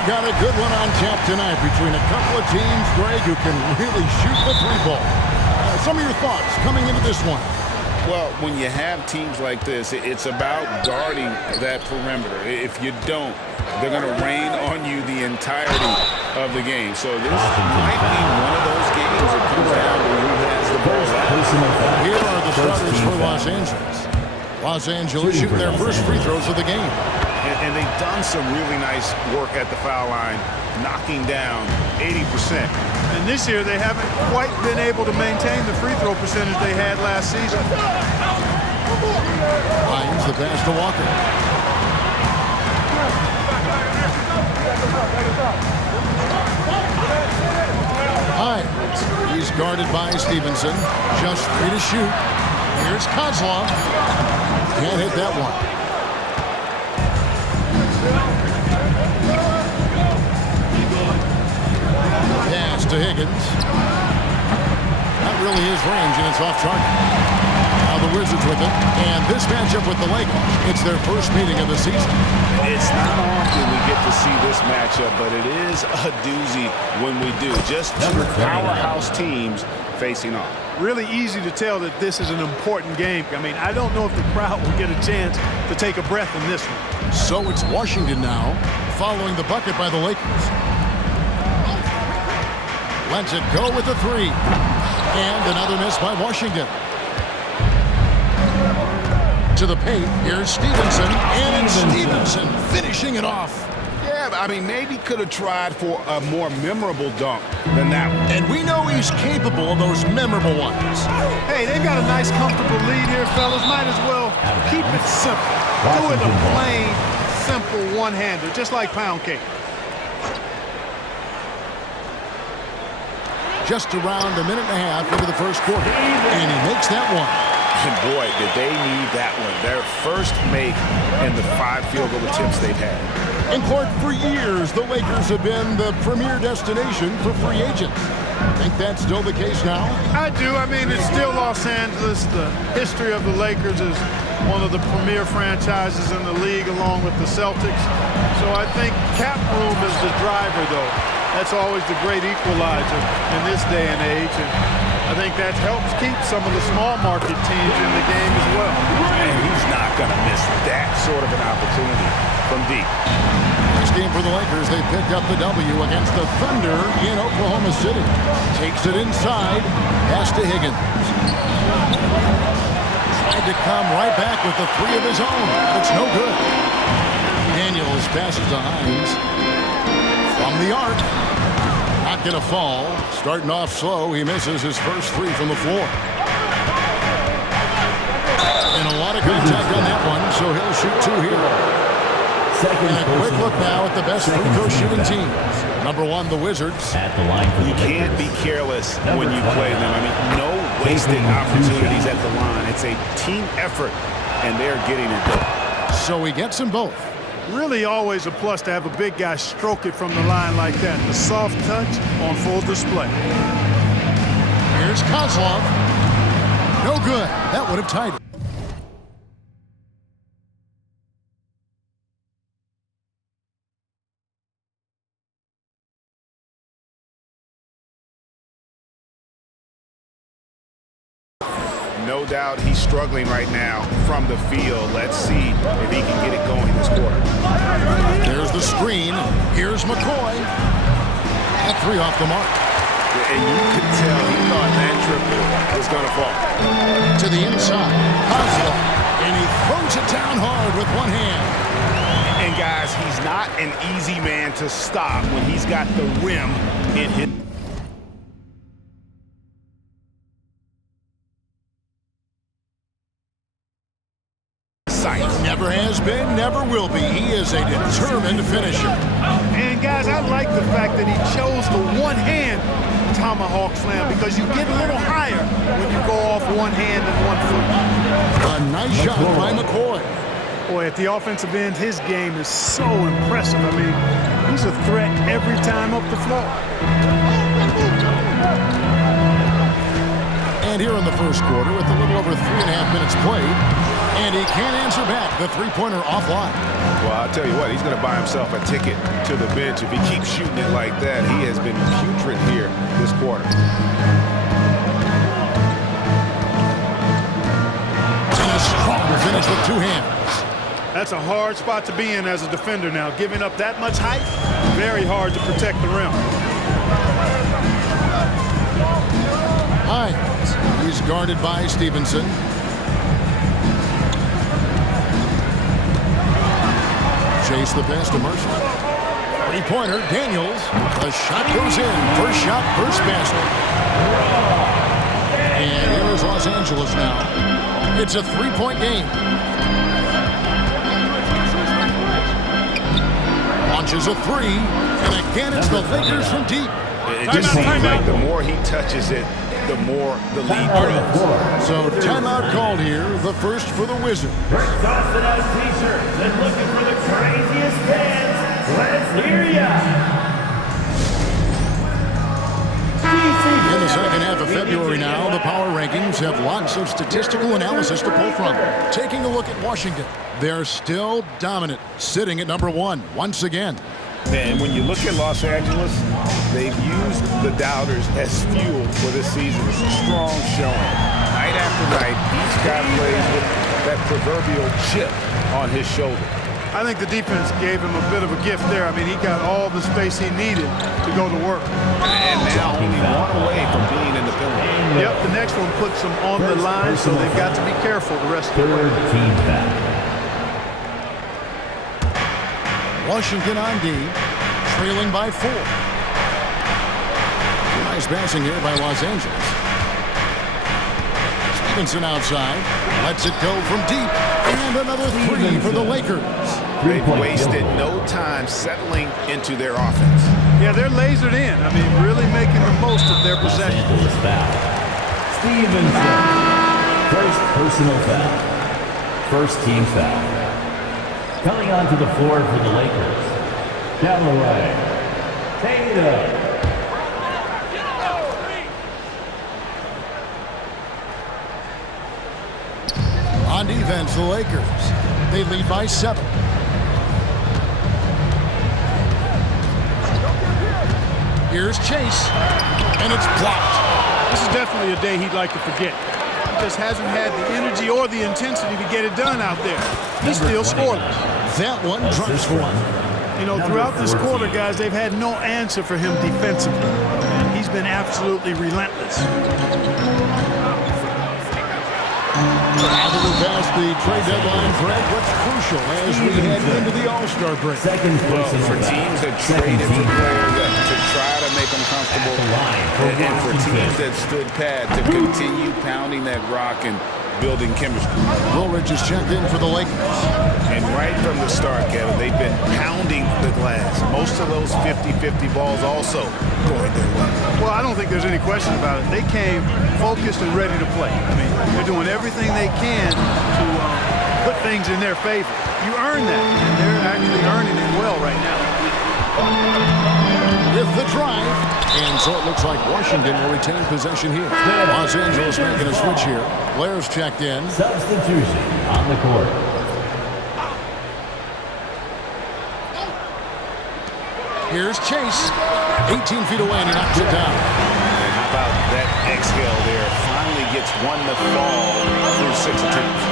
We've got a good one on tap tonight between a couple of teams, Greg, who can really shoot the three ball. Some of your thoughts coming into this one. Well, when you have teams like this, it's about guarding that perimeter. If you don't, they're going to rain on you the entirety of the game. So this might be one of those games that comes down to who has the ball. Here are the starters for Los Angeles. Los Angeles shooting their first free throws of the game. And they've done some really nice work at the foul line, knocking down 80%. And this year, they haven't quite been able to maintain the free throw percentage they had last season. Finds the pass to Walker. Hines, he's guarded by Stevenson. Just 3 to shoot. Here's Kozlov. Can't hit that one. Pass to Higgins. That really is range, and it's off target. Now the Wizards with it. And this matchup with the Lakers, it's their first meeting of the season. It's not often we get to see this matchup, but it is a doozy when we do. Just two powerhouse teams facing off. Really easy to tell that this is an important game. I mean, I don't know if the crowd will get a chance to take a breath in this one. So it's Washington now, following the bucket by the Lakers. Lets it go with the three. And another miss by Washington. To the paint, here's Stevenson. And it's Stevenson finishing it off. Yeah, I mean, maybe could have tried for a more memorable dunk than that one. And we know he's capable of those memorable ones. Hey, they've got a nice, comfortable lead here, fellas. Might as well keep it simple. Do it a plain, simple one-hander, just like pound cake. Just around a minute and a half into the first quarter. And he makes that one. And boy, did they need that one. Their first make in the 5 field goal attempts they've had. And Clark, for years, the Lakers have been the premier destination for free agents. Think that's still the case now? I do. I mean, it's still Los Angeles. The history of the Lakers is one of the premier franchises in the league, along with the Celtics. So I think cap room is the driver, though. That's always the great equalizer in this day and age. And I think that helps keep some of the small market teams in the game as well. And he's not going to miss that sort of an opportunity from deep. Next game for the Lakers, they picked up the W against the Thunder in Oklahoma City. Takes it inside, pass to Higgins. Tried to come right back with the three of his own. It's no good. Daniels passes to Hines. From the arc. Not going to fall. Starting off slow, he misses his first three from the floor. And a lot of contact on that one, so he'll shoot 2 here. And a quick look now at the best free throw shooting teams. Number 1, the Wizards. At the line for you can't be careless when you play them. I mean, no wasted opportunities at the line. It's a team effort, and they're getting it done. So he gets them both. Really always a plus to have a big guy stroke it from the line like that. The soft touch on full display. Here's Kozlov. No good. That would have tied it. No doubt he's struggling right now from the field. Let's see if he can get it going this quarter. There's the screen. Here's McCoy. That three off the mark. And you could tell he thought that triple was going to fall. To the inside. Kozlov. And he throws it down hard with one hand. And guys, he's not an easy man to stop when he's got the rim in his. Never has been, never will be. He is a determined finisher. And guys, I like the fact that he chose the one-hand tomahawk slam because you get a little higher when you go off one hand and 1 foot. A nice shot by McCoy. Boy, at the offensive end, his game is so impressive. I mean, he's a threat every time up the floor. And here in the first quarter, with a little over 3.5 minutes played, And he can't answer back. The three-pointer offline. Well, I'll tell you what, he's going to buy himself a ticket to the bench. If he keeps shooting it like that, he has been putrid here this quarter. And a strong finish with two hands. That's a hard spot to be in as a defender now. Giving up that much height, very hard to protect the rim. Hines, he's guarded by Stevenson. Chase the pass to Mercer. Three-pointer, Daniels. The shot goes in. First shot, first basket. And here is Los Angeles now. It's a three-point game. Launches a three. And again, it's the Lakers from deep. It just seems like the more he touches it, the more the lead grows. So timeout called here, the first for the Wizards. Tossing out t-shirts and looking for the craziest fans. Let's hear ya! In the second half of February now, the power rankings have lots of statistical analysis to pull from. Taking a look at Washington, they're still dominant, sitting at number one once again. And when you look at Los Angeles, they've used the doubters as fuel for this season's strong showing. Night after night, each guy plays with that proverbial chip on his shoulder. I think the defense gave him a bit of a gift there. I mean, he got all the space he needed to go to work. And now only one away from being in the penalty. Yep, the next one puts them on the line, so they've got to be careful the rest of the way. Third team foul. Washington on D, trailing by 4. Nice passing here by Los Angeles. Stevenson outside, lets it go from deep, and another three for the Lakers. They've wasted no time settling into their offense. Yeah, they're lasered in. I mean, really making the most of their possession. Stevenson. First personal foul. First team foul. Coming onto the floor for the Lakers. Galloway. Tatum. On defense, the Lakers. They lead by 7. Here's Chase, and it's blocked. This is definitely a day he'd like to forget. He just hasn't had the energy or the intensity to get it done out there. He's still scoreless. That one drops for one. You know, throughout this quarter, guys, they've had no answer for him defensively. And he's been absolutely relentless. Positive past the trade deadline, Greg. What's crucial as we head into the All-Star break? Second Well, personal for foul. teams that traded for players to try to make them comfortable, and for teams that stood pat to continue pounding that rock and building chemistry. Woolridge is checked in for the Lakers. And right from the start, Kevin, they've been pounding the glass. Most of those 50-50 balls also going their way. Well, I don't think there's any question about it. They came focused and ready to play. I mean, they're doing everything they can to put things in their favor. You earn that, and they're actually earning it well right now. With the drive, and so it looks like Washington will retain possession here. Los Angeles making a switch here. Blair's checked in. Substitution on the court. Here's Chase. 18 feet away, and he knocks it down. And how about that exhale there? Finally gets one to fall through 6 attempts.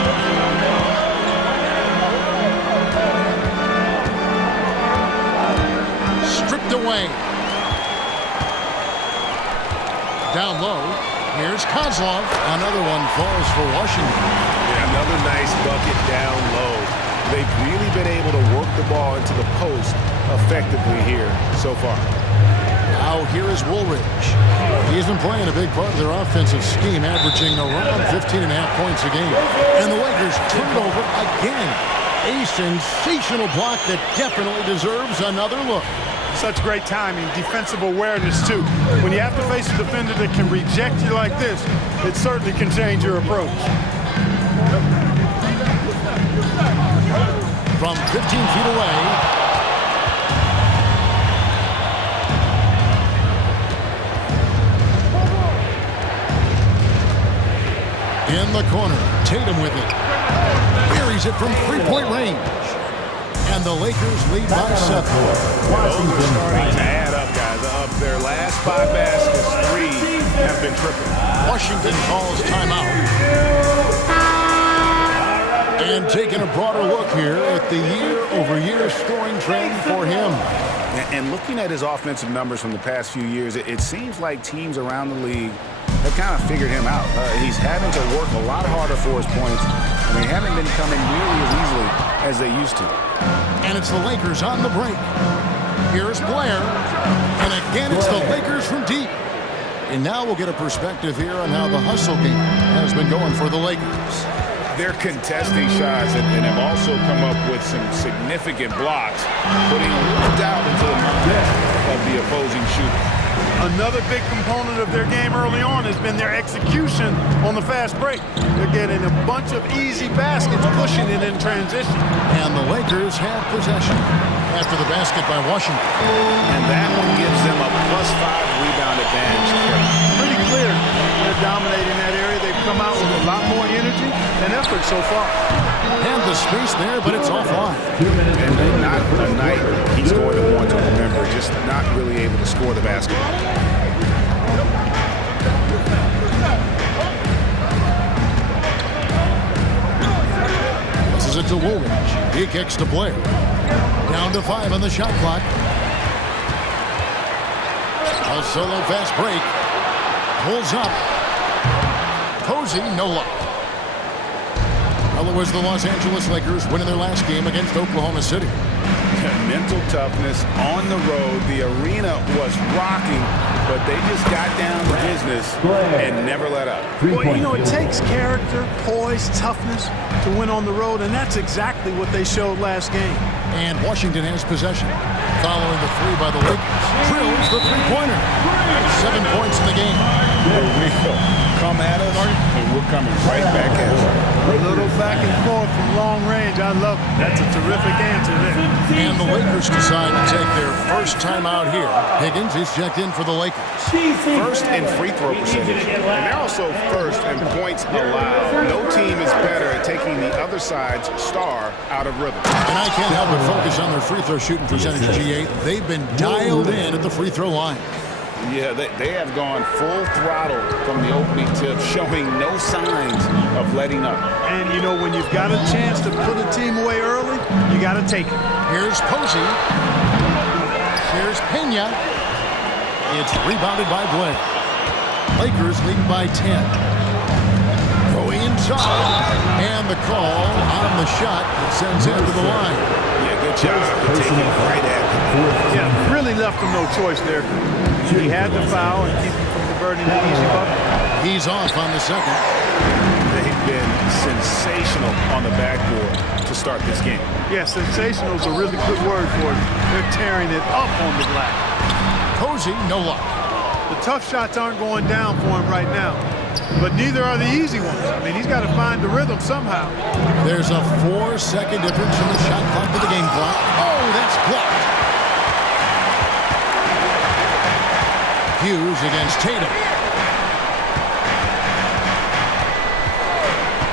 Stripped away. Down low. Here's Kozlov. Another one falls for Washington. Yeah, another nice bucket down low. They've really been able to work the ball into the post effectively here so far. Now here is Woolridge. He's been playing a big part of their offensive scheme, averaging around 15.5 points a game. And the Lakers turn it over again. A sensational block that definitely deserves another look. Such great timing, defensive awareness, too. When you have to face a defender that can reject you like this, it certainly can change your approach. From 15 feet away, in the corner, Tatum with it. buries it from three-point range. And the Lakers lead by 7. Those are starting to add up, guys. Of their last 5 baskets, 3 have been triple. Washington calls timeout. And taking a broader look here at the year-over-year scoring trend for him. And looking at his offensive numbers from the past few years, it seems like teams around the league have kind of figured him out. He's having to work a lot harder for his points, and they haven't been coming nearly as easily as they used to. And it's the Lakers on the break. Here's Blair. And again, it's the Lakers from deep. And now we'll get a perspective here on how the hustle game has been going for the Lakers. They're contesting shots and have also come up with some significant blocks, putting a little doubt into the mindset of the opposing shooter. Another big component of their game early on has been their execution on the fast break. They're getting a bunch of easy baskets, pushing it in transition. And the Lakers have possession after the basket by Washington. And that one gives them a +5 rebound advantage. Pretty clear they're dominating that area. They've come out with a lot more energy and effort so far. And the space there, but it's offline. And not a night he's going to want to remember, just not really able to score the basketball. This is it to Woolridge. He kicks to Blair. Down to 5 on the shot clock. A solo fast break. Pulls up. Posey, no luck. Well, it was the Los Angeles Lakers winning their last game against Oklahoma City. Mental toughness on the road. The arena was rocking, but they just got down to business and never let up. Well, you know, it takes character, poise, toughness to win on the road, and that's exactly what they showed last game. And Washington has possession. Following the 3 by the Lakers. Drills the three-pointer. 7 points in the game. Come at us, and we're coming right back at you. A little back and forth from long range. I love it. That's a terrific answer there. And the Lakers decide to take their first time out here. Higgins is checked in for the Lakers. First in free throw percentage, and they're also first in points allowed. No team is better at taking the other side's star out of rhythm. And I can't help but focus on their free throw shooting percentage, G8. They've been dialed in at the free throw line. Yeah, they have gone full throttle from the opening tip, showing no signs of letting up. And, you know, when you've got a chance to put a team away early, you got to take it. Here's Posey. Here's Pena. It's rebounded by Blair. Lakers leading by 10. Going inside. And the call on the shot that sends him to the line. Yeah, good job for taking it right at him. Yeah, really left him no choice there. He had the foul and keep him from converting the easy bucket. He's off on the second. They've been sensational on the backboard to start this game. Yeah, sensational is a really good word for it. They're tearing it up on the glass. Posey, no luck. The tough shots aren't going down for him right now, but neither are the easy ones. I mean, he's got to find the rhythm somehow. There's a 4-second difference from the shot clock to the game clock. Oh, that's blocked. Hughes against Tatum.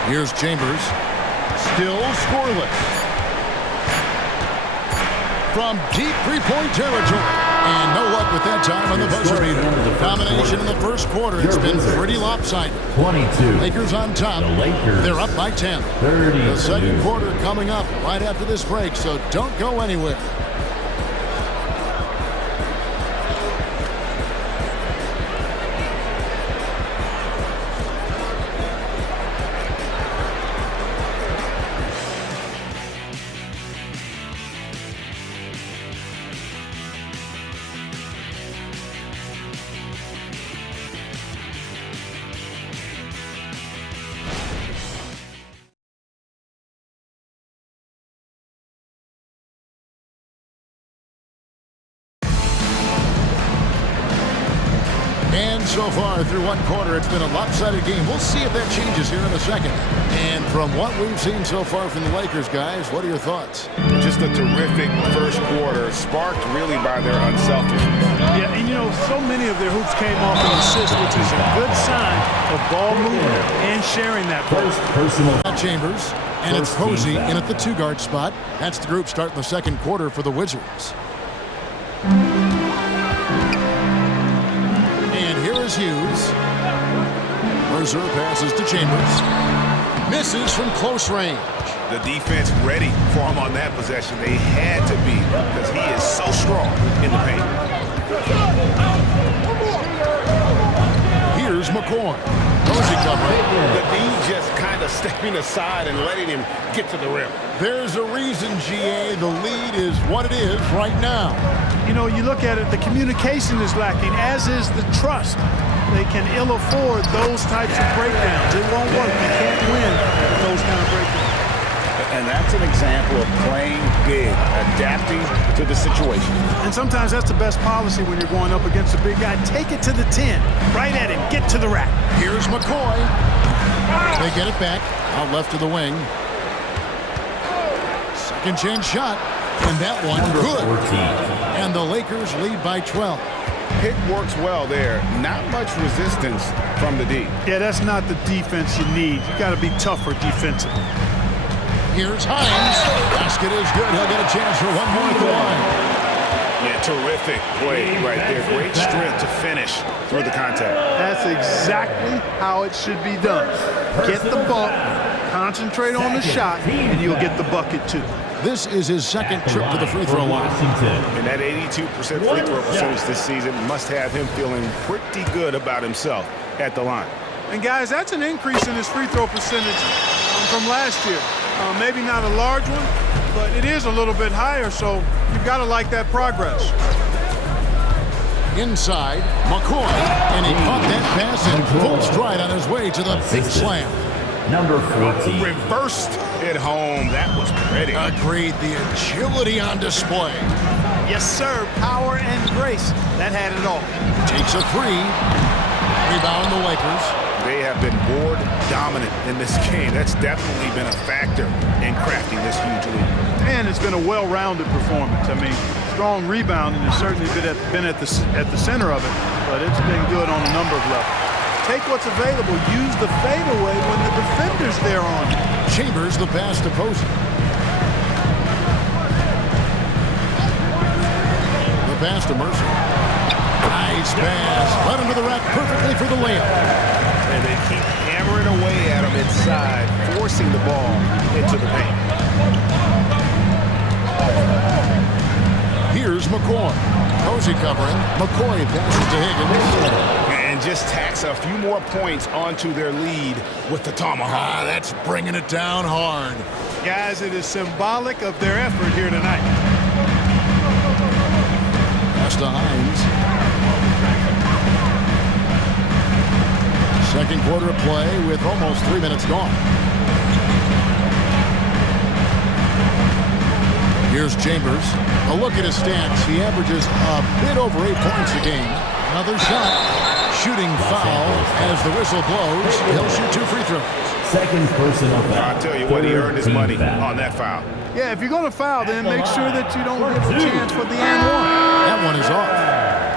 Here's Chambers. Still scoreless. From deep three-point territory. And no luck with that time on the buzzer beater. Domination in the first quarter. It's been pretty lopsided. 22. Lakers on top. The Lakers. They're up by 10. 32. The second quarter coming up right after this break, so don't go anywhere. And so far through one quarter, it's been a lopsided game. We'll see if that changes here in a second. And from what we've seen so far from the Lakers, guys, what are your thoughts? Just a terrific first quarter, sparked really by their unselfishness. Yeah, and you know, so many of their hoops came off an assist, which is a good sign of ball movement and sharing that ball. First personal. Chambers And it's First team Posey foul. in at the 2-guard spot. That's the group starting the second quarter for the Wizards. And here is Hughes. Mercer passes to Chambers. Misses from close range. The defense ready for him on that possession. They had to be because he is so strong in the paint. Here's McCoy. Posey covering. The D just kind of stepping aside and letting him get to the rim. There's a reason, GA. The lead is what it is right now. You know, you look at it, the communication is lacking, as is the trust. They can ill afford those types of breakdowns. It won't work. You can't win with those kind of breakdowns. And that's an example of playing big, adapting to the situation. And sometimes that's the best policy when you're going up against a big guy. Take it to the 10. Right at him. Get to the rack. Here's McCoy. They get it back. Out left to the wing. Second chance shot. And that one good. 14. And the Lakers lead by 12. Pick works well there. Not much resistance from the D. Yeah, that's not the defense you need. You got to be tougher defensively. Here's Hines. Basket is good. He'll get a chance for one more at the line. Yeah, terrific play right there. Great strength to finish through the contact. That's exactly how it should be done. Get the ball, concentrate on the shot, and you'll get the bucket too. This is his second trip to the free throw line. And that 82% free throw percentage this season must have him feeling pretty good about himself at the line. And guys, that's an increase in his free throw percentage from last year. Maybe not a large one, but it is a little bit higher, so you've got to like that progress. Inside, McCoy, and he caught that pass in full stride on his way to the big slam. Number 14. Reversed it home. That was pretty. Agreed. The agility on display. Yes, sir. Power and grace. That had it all. Takes a three. Rebound the Lakers. They have been board dominant in this game. That's definitely been a factor in crafting this huge lead. And it's been a well-rounded performance. I mean, strong rebounding has certainly been at the center of it, but it's been good on a number of levels. Take what's available. Use the fadeaway when the defender's there on you. Chambers the pass to Posey. The pass to Mercer. Nice pass. Led into the rack perfectly for the layup. And they keep hammering away at him inside, forcing the ball into the paint. Here's McCoy. Posey covering. McCoy passes to Higgins. And just tacks a few more points onto their lead with the tomahawk. That's bringing it down hard. Guys, it is symbolic of their effort here tonight. Pass to Hines. Second quarter of play with almost 3 minutes gone. Here's Chambers. A look at his stats. He averages a bit over 8 points a game. Another shot. Shooting foul as the whistle blows. He'll shoot 2 free throws. Second personal foul. I'll tell you what, he earned his money on that foul. Yeah, if you're going to foul, then make sure that you don't get the chance for the and one. That one is off.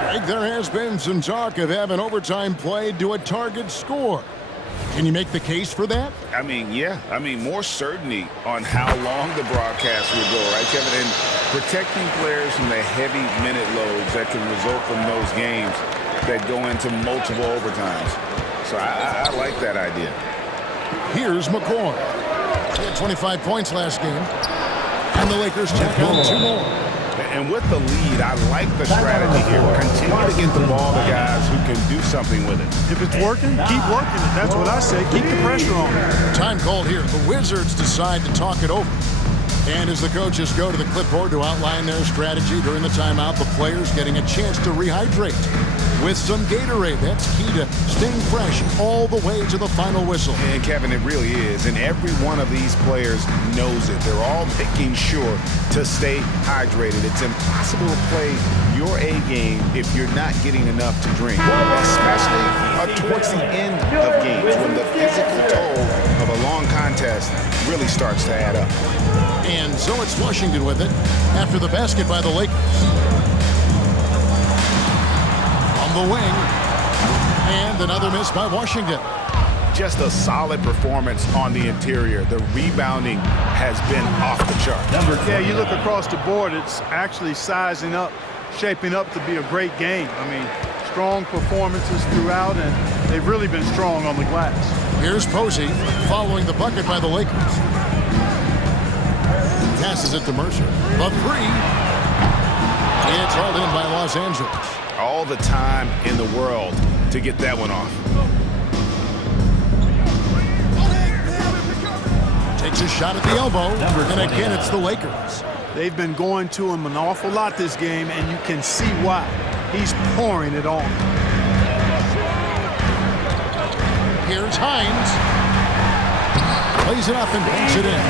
Greg, there has been some talk of having overtime played to a target score. Can you make the case for that? I mean, yeah. I mean, more certainty on how long the broadcast will go, right, Kevin? And protecting players from the heavy minute loads that can result from those games that go into multiple overtimes. So I like that idea. Here's McCoy. He had 25 points last game. And the Lakers tack on 2 more. And with the lead, I like the strategy here. Continue to get the ball to guys who can do something with it. If it's working, keep working it. That's what I say. Keep the pressure on. Time called here. The Wizards decide to talk it over. And as the coaches go to the clipboard to outline their strategy during the timeout, the players getting a chance to rehydrate with some Gatorade. That's key to staying fresh all the way to the final whistle. And Kevin, it really is. And every one of these players knows it. They're all making sure to stay hydrated. It's impossible to play your A game if you're not getting enough to drink, especially towards the end of games when the physical toll of a long contest really starts to add up. And so it's Washington with it after the basket by the Lakers. From the wing. And another miss by Washington. just a solid performance on the interior. The rebounding has been off the chart. Yeah, you look across the board, it's actually sizing up, shaping up to be a great game. I mean, strong performances throughout, and they've really been strong on the glass. Here's Posey following the bucket by the Lakers. Passes it to Mercer. The three. It's hauled in by Los Angeles. All the time in the world to get that one off. Takes a shot at the elbow, and again it's the Lakers. They've been going to him an awful lot this game, and you can see why. He's pouring it on. Here's Hines. Plays it up and banks it in.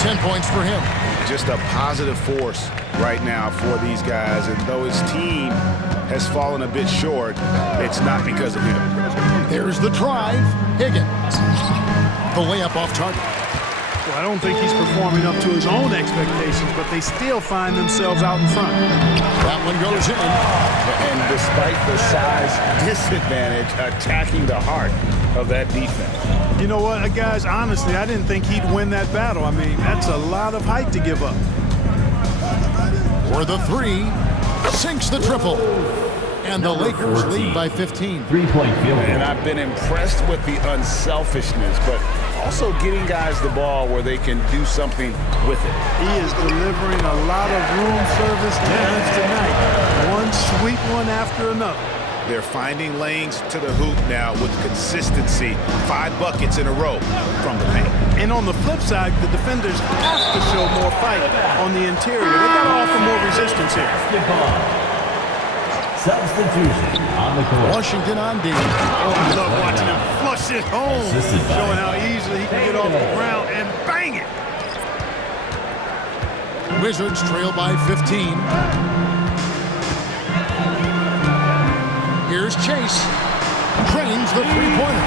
10 points for him. Just a positive force right now for these guys, and though his team has fallen a bit short, it's not because of him. There's the drive. Higgins. The layup off target. Well, I don't think he's performing up to his own expectations, but they still find themselves out in front. That one goes in. And despite the size disadvantage, attacking the heart of that defense. You know what, guys, honestly, I didn't think he'd win that battle. I mean, that's a lot of height to give up. For the three. Sinks the triple. And the Lakers 14. lead by 15. Three-point field goal. And I've been impressed with the unselfishness, but also getting guys the ball where they can do something with it. He is delivering a lot of room service defense tonight. One sweet one after another. They're finding lanes to the hoop now with consistency. 5 buckets in a row from the paint. And on the flip side, the defenders have to show more fight on the interior. They've got to offer more resistance here. Substitution on the court. Washington on D. Oh, I love watching him flush it home. Assisted by Showing how easily he can get off the ground and bang it. Wizards trail by 15. Here's Chase. Drains the three-pointer.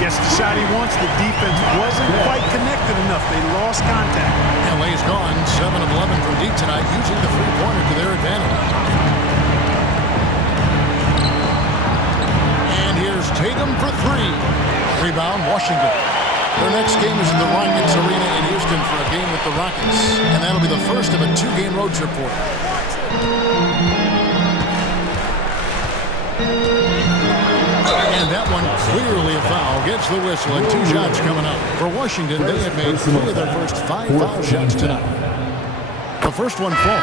Gets the shot he wants. The defense wasn't quite connected enough. They lost contact. LA's gone 7 of 11 from deep tonight, using the three-pointer to their advantage. And here's Tatum for three. Rebound, Washington. Their next game is at the Rockets Arena in Houston for a game with the Rockets. And that'll be the first of a 2-game road trip for them. And that one clearly a foul. Gets the whistle and 2 shots coming up. For Washington, they have made 3 of their first 5 foul shots tonight. The first one falls.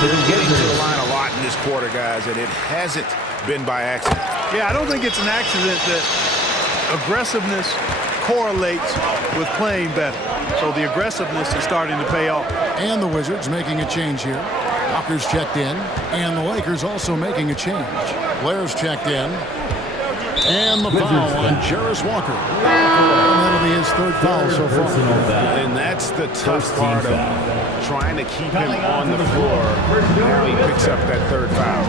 They've been getting to the line a lot in this quarter, guys, and it hasn't been by accident. Yeah, I don't think it's an accident that aggressiveness correlates with playing better. So the aggressiveness is starting to pay off. And the Wizards making a change here. Walker's checked in. And the Lakers also making a change. Blair's checked in. And the foul on Jarris Walker. And that'll be his 3rd foul so far. And that's the tough part of trying to keep him on the floor. Now he picks up that 3rd foul.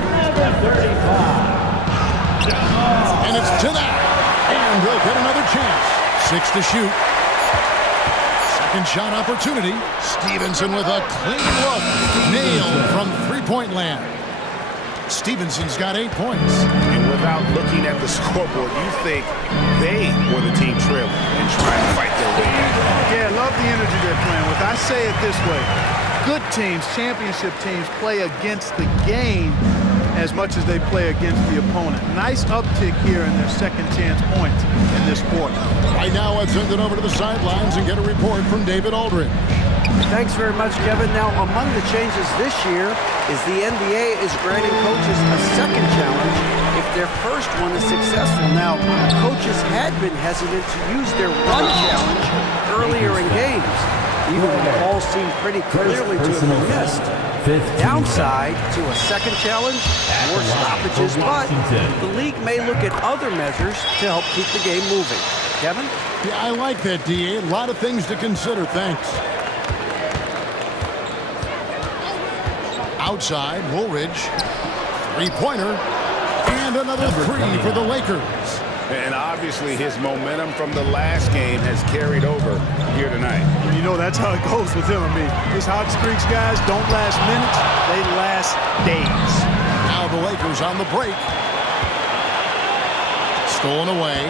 And it's to that. And they'll get another chance. 6 to shoot. Second shot opportunity. Stevenson with a clean look. Nailed from three-point land. Stevenson's got 8 points. And without looking at the scoreboard, you think they were the team trailing and trying to fight their way back. Yeah, love the energy they're playing with. I say it this way. Good teams, championship teams, play against the game as much as they play against the opponent. Nice uptick here in their second chance points in this quarter. Right now, let's send it over to the sidelines and get a report from David Aldridge. Thanks very much, Kevin. Now, among the changes this year is the NBA is granting coaches a second challenge if their first one is successful. Now, coaches had been hesitant to use their one challenge earlier in games, even when the ball seemed pretty clearly to have been missed. Downside to a second challenge, more stoppages, but the league may look at other measures to help keep the game moving. Kevin? Yeah, I like that, D.A. A lot of things to consider. Thanks. Outside, Woolridge. Three-pointer. And another three for the Lakers. And obviously his momentum from the last game has carried over here tonight. You know, that's how it goes with him. I mean, his hot streaks, guys, don't last minutes. They last days. Now the Lakers on the break. Stolen away.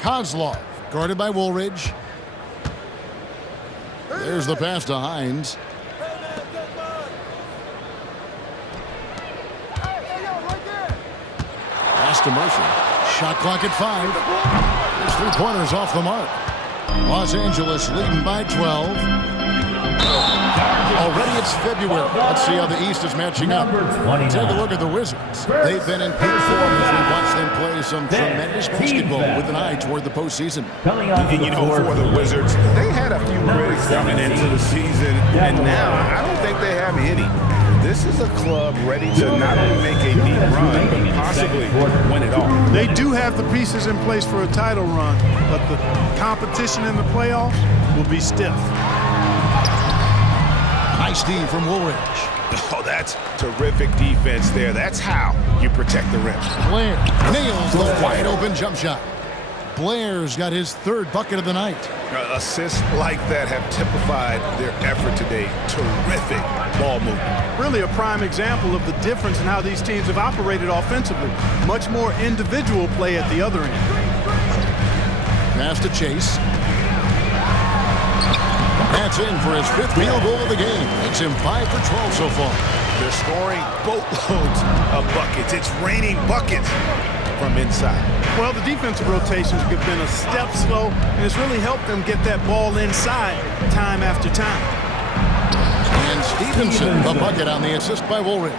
Kozlov, guarded by Woolridge. There's the pass to Hines. Pass to Murphy. Shot clock at 5. There's 3-pointers off the mark. Los Angeles leading by 12. Already it's February. Let's see how the East is matching up. Take a look at the Wizards. They've been in peak form as we watch them play some tremendous basketball with an eye toward the postseason. And you know, for the Wizards, they had a few critics coming into the season, and now I don't think they have any. This is a club ready to not only make a deep run, but possibly win it all. They do have the pieces in place for a title run, but the competition in the playoffs will be stiff. Nice D from Woolridge. Oh, that's terrific defense there. That's how you protect the rim. Blair nails the wide open jump shot. Blair's got his 3rd bucket of the night. Assists like that have typified their effort today. Terrific ball movement. Really a prime example of the difference in how these teams have operated offensively. Much more individual play at the other end. Pass to Chase. That's in for his 5th field goal of the game. Makes him 5 for 12 so far. They're scoring boatloads of buckets. It's raining buckets from inside. Well, the defensive rotations have been a step slow, and it's really helped them get that ball inside time after time. And Stevenson, the bucket on the assist by Woolridge.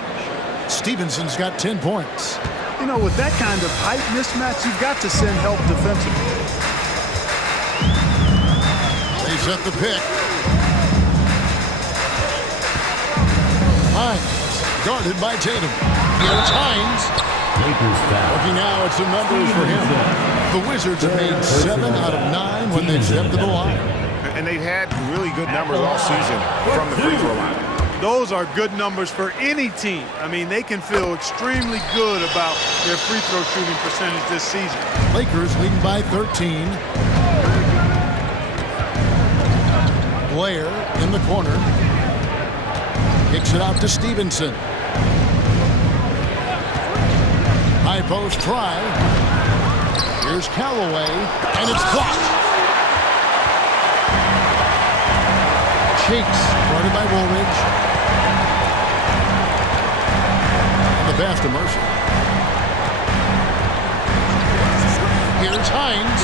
Stevenson's got 10 points. You know, with that kind of height mismatch, you've got to send help defensively. They set the pick. Hines, guarded by Tatum. Here's Hines. Looking now at some numbers for him. The Wizards have made 7 out of 9 when they've stepped to the line. And they've had really good numbers all season from the free throw line. Those are good numbers for any team. I mean, they can feel extremely good about their free throw shooting percentage this season. Lakers leading by 13. Blair in the corner. Kicks it out to Stevenson. High post try. Here's Callaway, and it's blocked. Cheeks, guarded by Woolridge. And the pass to Mercer. Here's Hines.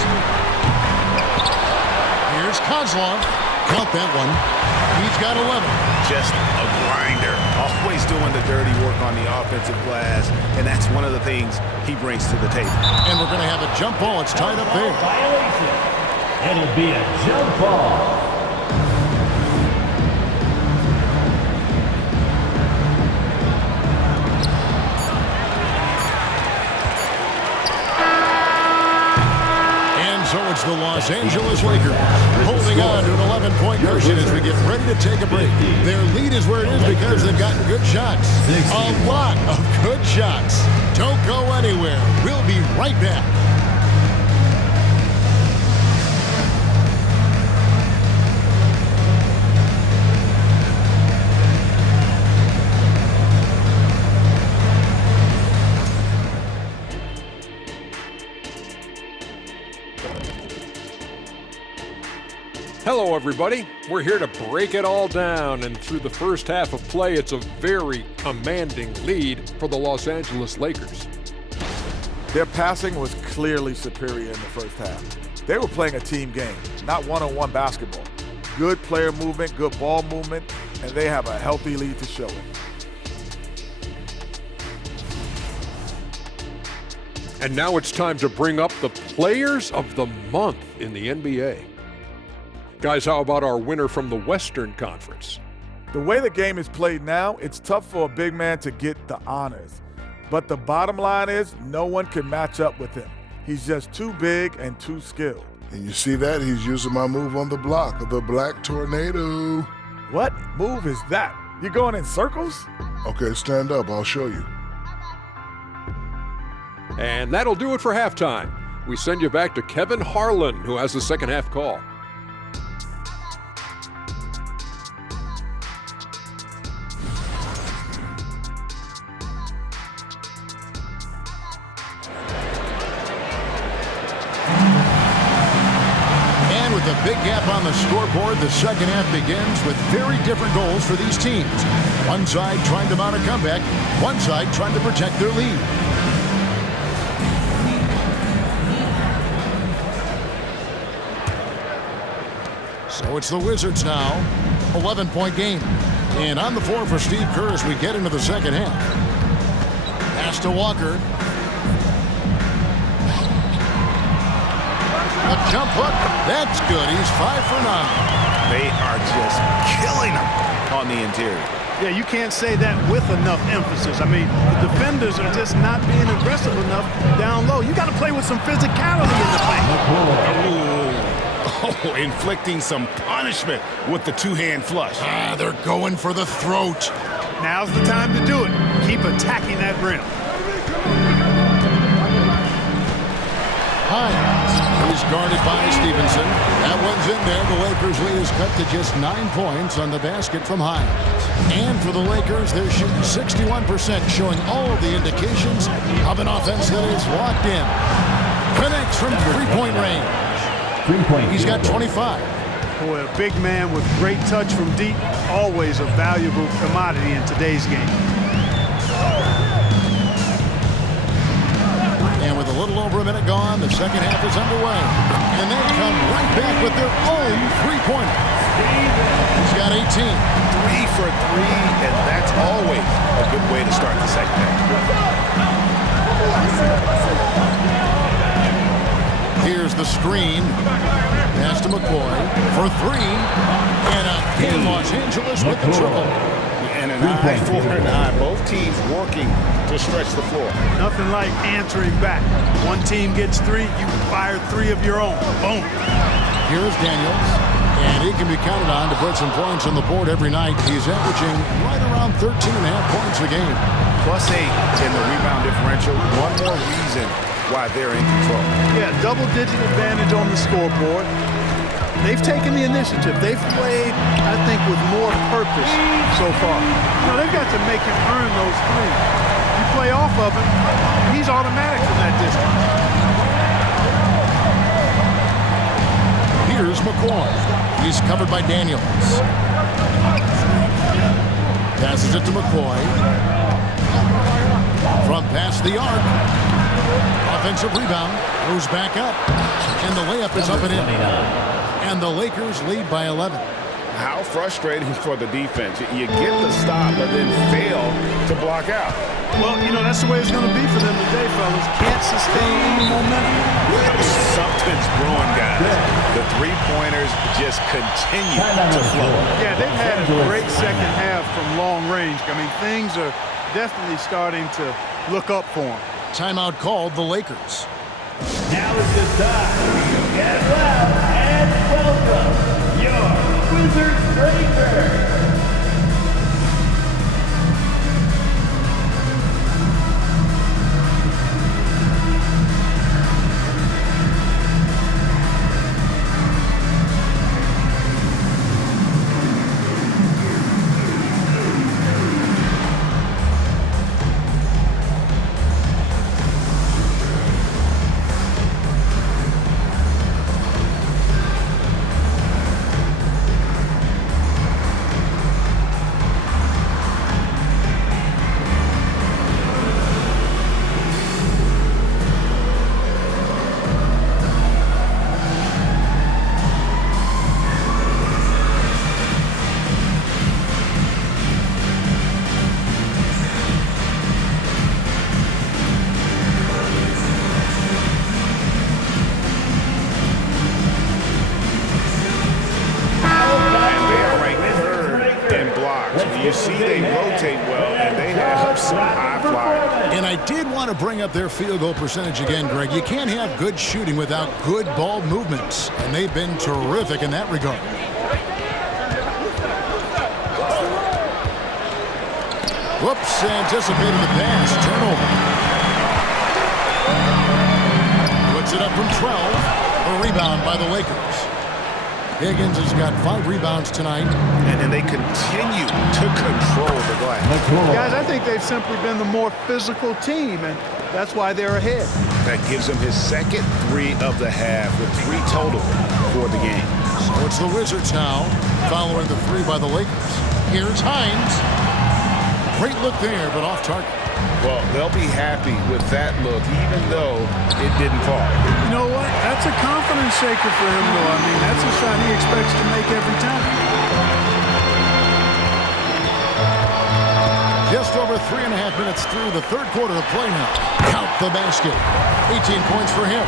Here's Kozlov. Caught that one. He's got 11. Just a grinder. Always doing the dirty work on the offensive glass, and that's one of the things he brings to the table. And we're going to have a jump ball. It's tied up there. Violation. It'll be a jump ball. So it's the Los Angeles Lakers holding on to an 11-point cushion as we get ready to take a break. Their lead is where it is because they've gotten good shots. A lot of good shots. Don't go anywhere. We'll be right back. Hello, everybody. We're here to break it all down, and through the first half of play, it's a very commanding lead for the Los Angeles Lakers. Their passing was clearly superior in the first half. They were playing a team game, not one-on-one basketball. Good player movement, good ball movement, and they have a healthy lead to show it. And now it's time to bring up the Players of the Month in the NBA. Guys, how about our winner from the Western Conference? The way the game is played now, it's tough for a big man to get the honors. But the bottom line is no one can match up with him. He's just too big and too skilled. And you see that? He's using my move on the block of the Black Tornado. What move is that? You going in circles? Okay, stand up. I'll show you. And that'll do it for halftime. We send you back to Kevin Harlan, who has the second half call. With a big gap on the scoreboard, the second half begins with very different goals for these teams. One side trying to mount a comeback, one side trying to protect their lead. So it's the Wizards now, 11-point game. And on the floor for Steve Kerr as we get into the second half. Pass to Walker. A jump hook. That's good. He's 5 for 9. They are just killing them on the interior. Yeah, you can't say that with enough emphasis. I mean, the defenders are just not being aggressive enough down low. You got to play with some physicality in the paint. Oh, inflicting some punishment with the two-hand flush. They're going for the throat. Now's the time to do it. Keep attacking that rim. Hines. He's guarded by Stevenson. That one's in there. The Lakers' lead is cut to just 9 points on the basket from Hines. And for the Lakers, they're shooting 61%, showing all of the indications of an offense that is locked in. Connects from three-point range. He's got 25. Boy, a big man with great touch from deep, always a valuable commodity in today's game. And with a little over a minute gone, the second half is underway. And they come right back with their own three-pointer. He's got 18. 3 for 3, and that's always a good way to start the second half. Here's the screen. Pass to McCoy for 3. And in Los Angeles with the triple. And an eye for an eye. Both teams working to stretch the floor. Nothing like answering back. One team gets 3, you fire 3 of your own. Boom. Here's Daniels. And he can be counted on to put some points on the board every night. He's averaging right around 13.5 points a game. +8 in the rebound differential. One more reason why they're in control. Yeah, double-digit advantage on the scoreboard. They've taken the initiative. They've played, I think, with more purpose so far. You know, they've got to make him earn those 3s. You play off of him, he's automatic from that distance. Here's McCoy. He's covered by Daniels. Passes it to McCoy. From past the arc. Offensive rebound. Goes back up. And the layup is up and in. And the Lakers lead by 11. How frustrating for the defense. You get the stop, but then fail to block out. Well, you know, that's the way it's going to be for them today, fellas. Can't sustain any momentum. Something's brewing, guys. The three-pointers just continue to flow. Yeah, they've had a great second half from long range. I mean, things are definitely starting to look up for them. Timeout called the Lakers. Now is the time to get loud and welcome your Wizards Breakers. You see they rotate well, and they have some high flyers. And I did want to bring up their field goal percentage again, Greg. You can't have good shooting without good ball movements, and they've been terrific in that regard. Whoops, anticipated the pass. Turnover. Puts it up from 12. A rebound by the Lakers. Higgins has got 5 rebounds tonight. And they continue to control the glass. Guys, I think they've simply been the more physical team, and that's why they're ahead. That gives him his second 3 of the half with 3 total for the game. It's the Wizards now, following the three by the Lakers. Here's Hines. Great look there, but off target. Well, they'll be happy with that look, even though it didn't fall. You know what? That's a confidence shaker for him, though. I mean, that's a shot he expects to make every time. Just over 3.5 minutes through the third quarter of play now. Count the basket. 18 points for him.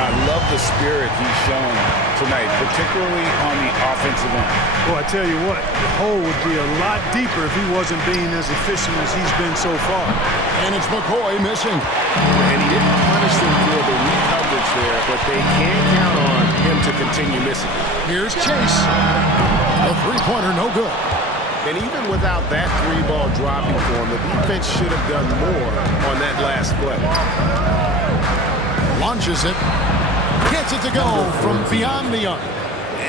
I love the spirit he's shown tonight, particularly on the offensive end. Well, I tell you what, the hole would be a lot deeper if he wasn't being as efficient as he's been so far. And it's McCoy missing. And he didn't punish them for the weak coverage there, but they can count on him to continue missing. Here's Chase. A three-pointer, no good. And even without that three ball dropping for him, the defense should have done more on that last play. Launches it. Gets it to go from beyond the arc.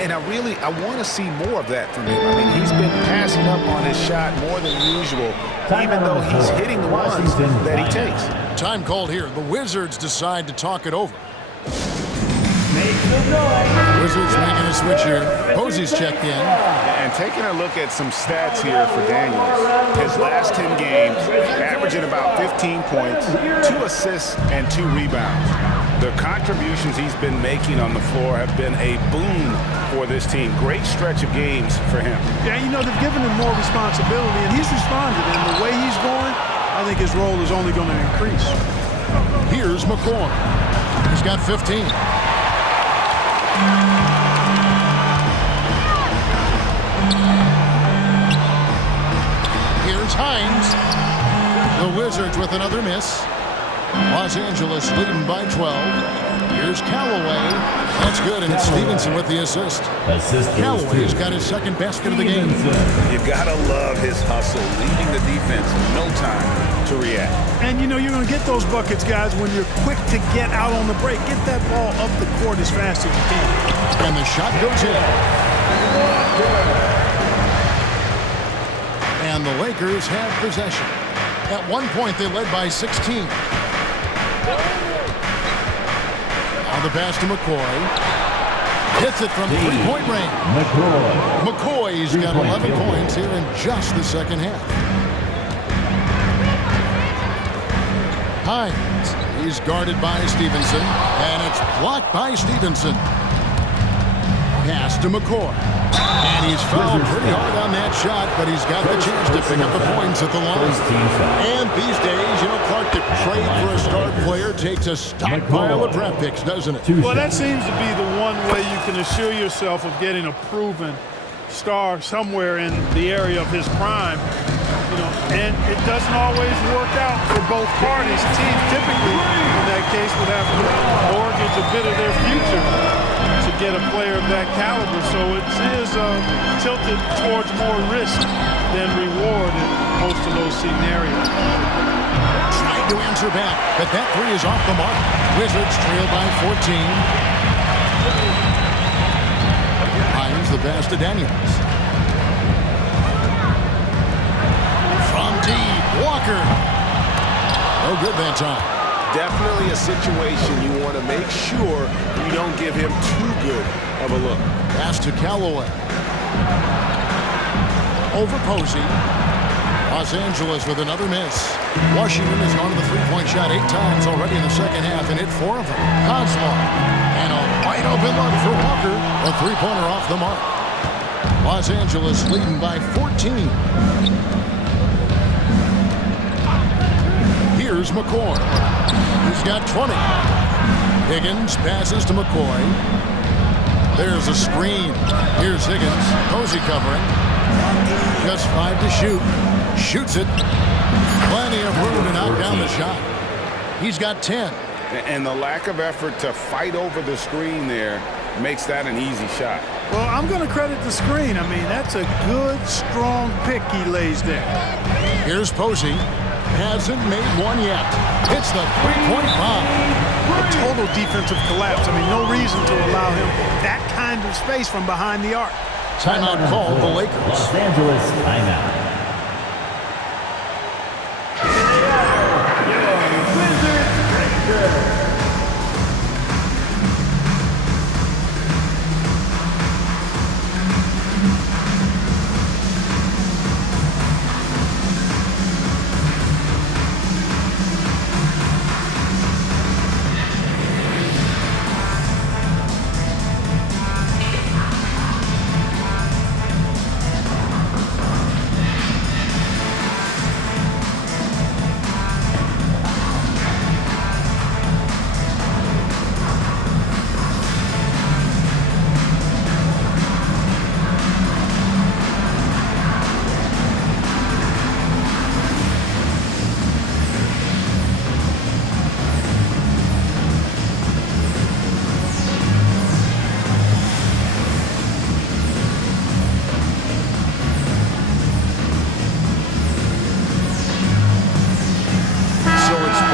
And I want to see more of that from him. I mean, he's been passing up on his shot more than usual, even though he's hitting the ones that he takes. Time called here. The Wizards decide to talk it over. Wizards making a switch here. Posey's checked in. And taking a look at some stats here for Daniels. His last 10 games, averaging about 15 points, 2 assists, and 2 rebounds. The contributions he's been making on the floor have been a boon for this team. Great stretch of games for him. Yeah, you know, they've given him more responsibility, and he's responded. And the way he's going, I think his role is only going to increase. Here's McCoy. He's got 15. Here's Hines. The Wizards with another miss. Los Angeles leading by 12. Here's Callaway. That's good, and it's Stevenson with the assist. Callaway's got his second basket of the game. You gotta love his hustle, leading the defense, no time to react. And you know, you're gonna get those buckets, guys, when you're quick to get out on the break. Get that ball up the court as fast as you can. And the shot goes in. And the Lakers have possession. At one point, they led by 16. Now the pass to McCoy. Hits it from three-point range. McCoy's got 11 points here in just the second half. Hines, he's guarded by Stevenson, and it's blocked by Stevenson. Pass to McCoy. And he's fouled pretty hard on that shot, but he's got the chance to pick up the points at the line. And these days, you know, Clark, to trade for a star player takes a stockpile of draft picks, doesn't it? Well, that seems to be the one way you can assure yourself of getting a proven star somewhere in the area of his prime. You know, and it doesn't always work out for both parties. Teams typically, in that case, would have to mortgage a bit of their future to get a player of that caliber. So it is tilted towards more risk than reward in most of those scenarios. Trying to answer back, but that three is off the mark. Wizards trail by 14. Hines the pass to Daniels. From deep, Walker. No good that time. Definitely a situation you want to make sure you don't give him too good of a look. Pass to Callaway. Over Posey. Los Angeles with another miss. Washington has gone to the three-point shot 8 times already in the second half and hit 4 of them. Kozlov. And a wide open look for Walker. A three-pointer off the mark. Los Angeles leading by 14. Here's McCoy. He's got 20. Higgins passes to McCoy. There's a screen. Here's Higgins. Posey covering. Just 5 to shoot. Shoots it. Plenty of room to knock down the shot. He's got 10. And the lack of effort to fight over the screen there makes that an easy shot. Well, I'm going to credit the screen. I mean, that's a good, strong pick he lays there. Here's Posey. Hasn't made one yet. It's the three-point bomb. A total defensive collapse. I mean, no reason to allow him that kind of space from behind the arc. Timeout called the Lakers. Los Angeles timeout.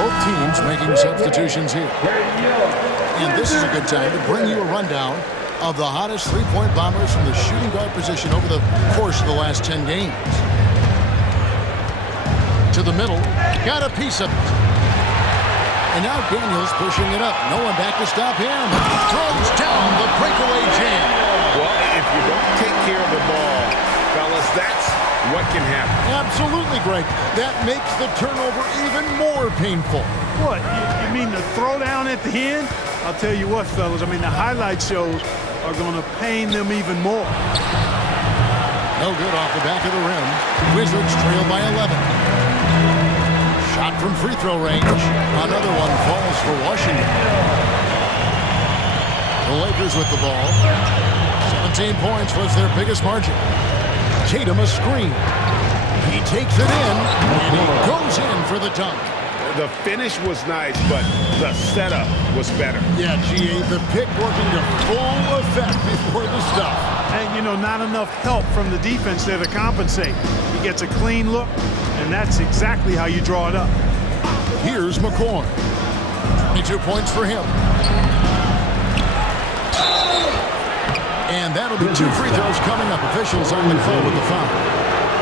Both teams making substitutions here. And this is a good time to bring you a rundown of the hottest three-point bombers from the shooting guard position over the course of the last 10 games. To the middle, got a piece of it. And now Daniels pushing it up. No one back to stop him. Throws down the breakaway jam. Well, if you don't take care of the ball, fellas, that's what can happen. Absolutely, Greg. That makes the turnover even more painful. What, you mean the throwdown at the end? I'll tell you what, fellas, I mean, the highlight shows are going to pain them even more. No good off the back of the rim. Wizards trail by 11. Shot from free throw range. Another one falls for Washington. The Lakers with the ball. 17 points was their biggest margin. Tatum a screen. He takes it in, and he goes in for the dunk. The finish was nice, but the setup was better. Yeah, GA, the pick working to full effect before the stuff. And, you know, not enough help from the defense there to compensate. He gets a clean look, and that's exactly how you draw it up. Here's McCoy. 22 points for him. And that'll be 2 free throws coming up. Officials on the call with the foul.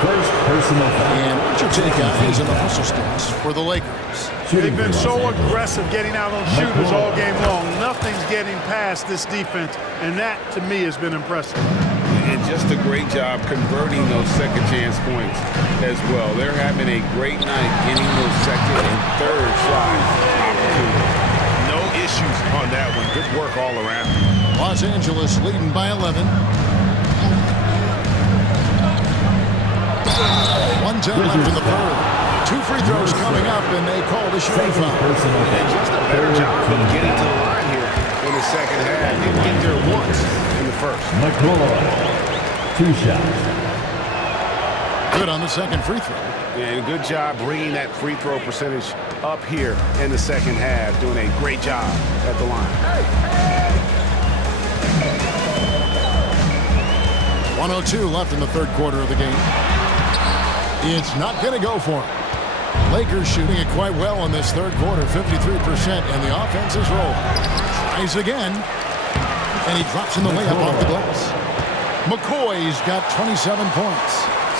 First personal foul. And what's your take on is in the hustle stance for the Lakers? They've been so aggressive getting out on shooters all game long. Nothing's getting past this defense, and that, to me, has been impressive. And just a great job converting those second chance points as well. They're having a great night getting those second and third shot opportunities. No issues on that one. Good work all around. Los Angeles leading by 11. One time left in the third. 2 free throws coming up, and they call the shooting foul. And just a better job of getting to the line here in the second half. Didn't get there once in the first. McCoy, 2 shots. Good on the second free throw. And good job bringing that free throw percentage up here in the second half. Doing a great job at the line. 1:02 left in the third quarter of the game. It's not going to go for him. Lakers shooting it quite well in this third quarter, 53%, and the offense is rolling. Tries again, and he drops in the layup off the glass. McCoy's got 27 points.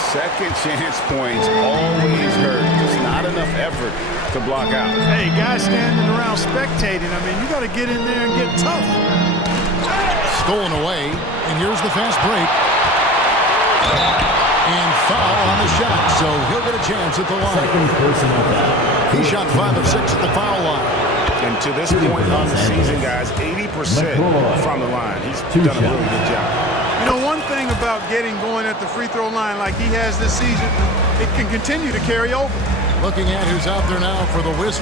Second chance points always hurt. Just not enough effort to block out. Hey, guys standing around spectating, I mean, you got to get in there and get tough. Stolen away, and here's the fast break. And foul on the shot, so he'll get a chance at the line. Second personal foul. He shot 5 of 6 at the foul line. And to this point on the season, guys, 80% from the line. He's done a really good job. You know, one thing about getting going at the free throw line like he has this season, it can continue to carry over. Looking at who's out there now for the Wizards.